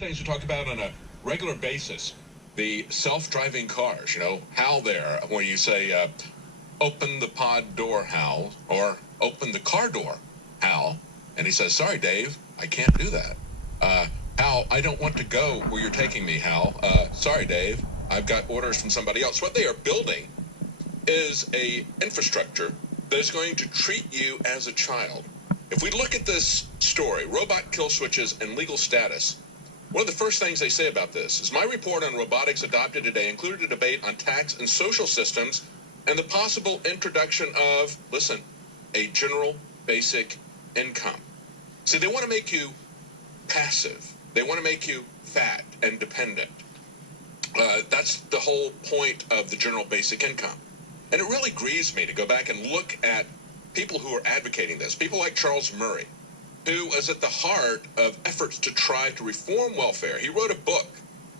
Things we talk about on a regular basis, the self-driving cars, Hal there, when you say, open the pod door, Hal, or open the car door, Hal, and he says, sorry, Dave, I can't do that. Hal, I don't want to go where you're taking me, Hal. Sorry, Dave, I've got orders from somebody else. What they are building is a infrastructure that is going to treat you as a child. If we look at this story, robot kill switches and legal status, one of the first things they say about this is my report on robotics adopted today included a debate on tax and social systems and the possible introduction of, listen, a general basic income. See, they want to make you passive. They want to make you fat and dependent. That's the whole point of the general basic income. And it really grieves me to go back and look at people who are advocating this, people like Charles Murray, who was at the heart of efforts to try to reform welfare. He wrote a book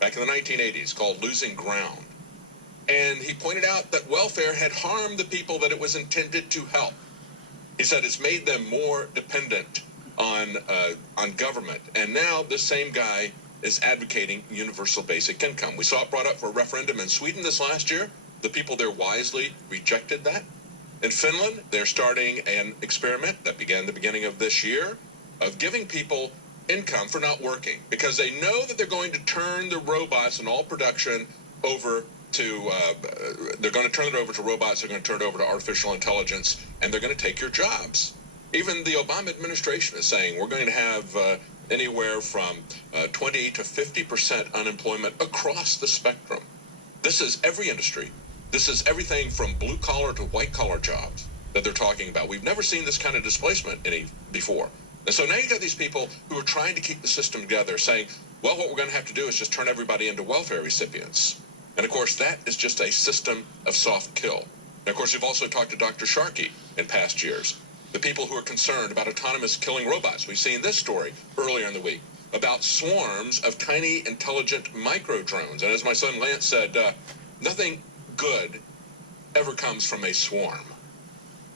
back in the 1980s called Losing Ground. And he pointed out that welfare had harmed the people that it was intended to help. He said it's made them more dependent on government. And now this same guy is advocating universal basic income. We saw it brought up for a referendum in Sweden this last year. The people there wisely rejected that. In Finland, they're starting an experiment that began the beginning of this year of giving people income for not working because they know that they're going to turn the robots and all production over to, they're going to turn it over to robots, they're going to turn it over to artificial intelligence, and they're going to take your jobs. Even the Obama administration is saying we're going to have anywhere from 20 to 50% unemployment across the spectrum. This is every industry. This is everything from blue-collar to white-collar jobs that they're talking about. We've never seen this kind of displacement before. And so now you've got these people who are trying to keep the system together saying, well, what we're going to have to do is just turn everybody into welfare recipients. And, of course, that is just a system of soft kill. And, of course, we've also talked to Dr. Sharkey in past years, the people who are concerned about autonomous killing robots. We've seen this story earlier in the week about swarms of tiny, intelligent micro-drones. And as my son Lance said, nothing good ever comes from a swarm.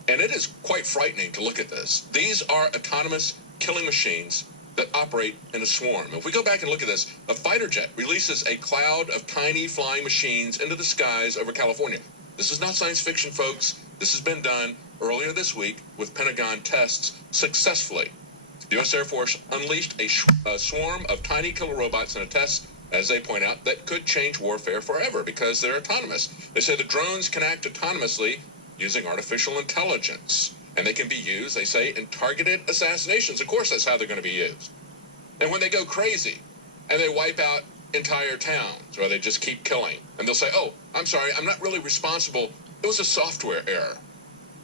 And it is quite frightening to look at this. These are autonomous killing machines that operate in a swarm. If we go back and look at this, a fighter jet releases a cloud of tiny flying machines into the skies over California. This is not science fiction, folks. This has been done earlier this week with Pentagon tests successfully. The U.S. Air Force unleashed a swarm of tiny killer robots in a test, as they point out, that could change warfare forever because they're autonomous. They say the drones can act autonomously using artificial intelligence. And they can be used, they say, in targeted assassinations. Of course, that's how they're going to be used. And when they go crazy and they wipe out entire towns or they just keep killing, and they'll say, oh, I'm sorry, I'm not really responsible. It was a software error.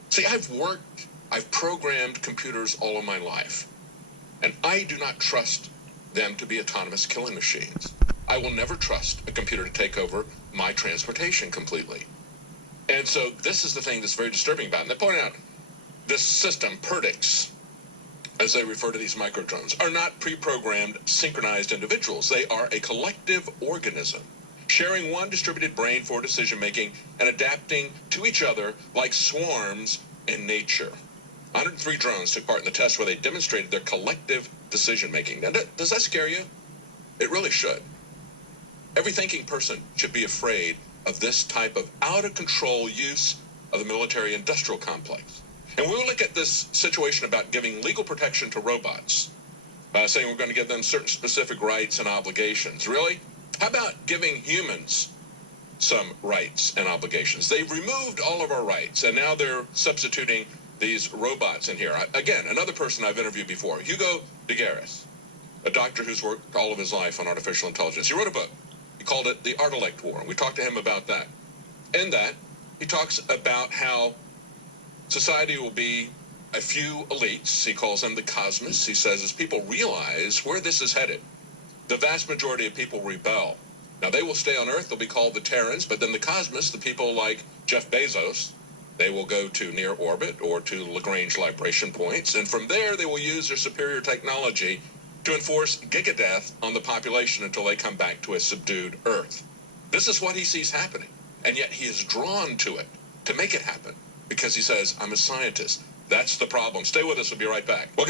See, I've programmed computers all of my life. And I do not trust them to be autonomous killing machines. I will never trust a computer to take over my transportation completely. And so this is the thing that's very disturbing about it. And they point out this system, PERDIX, as they refer to these microdrones, are not pre-programmed, synchronized individuals. They are a collective organism, sharing one distributed brain for decision-making and adapting to each other like swarms in nature. 103 drones took part in the test where they demonstrated their collective decision-making. Now, does that scare you? It really should. Every thinking person should be afraid of this type of out-of-control use of the military-industrial complex. And we will look at this situation about giving legal protection to robots, saying we're going to give them certain specific rights and obligations. Really? How about giving humans some rights and obligations? They've removed all of our rights, and now they're substituting these robots in here. Again, another person I've interviewed before, Hugo de Garis, a doctor who's worked all of his life on artificial intelligence. He wrote a book. He called it The Artilect War, and we talked to him about that. In that, he talks about how society will be a few elites. He calls them the cosmos. He says as people realize where this is headed, the vast majority of people rebel. Now, they will stay on Earth. They'll be called the Terrans, but then the cosmos, the people like Jeff Bezos, they will go to near orbit or to Lagrange libration points, and from there they will use their superior technology to enforce gigadeath on the population until they come back to a subdued Earth. This is what he sees happening, and yet he is drawn to it to make it happen because he says, I'm a scientist. That's the problem. Stay with us. We'll be right back. Welcome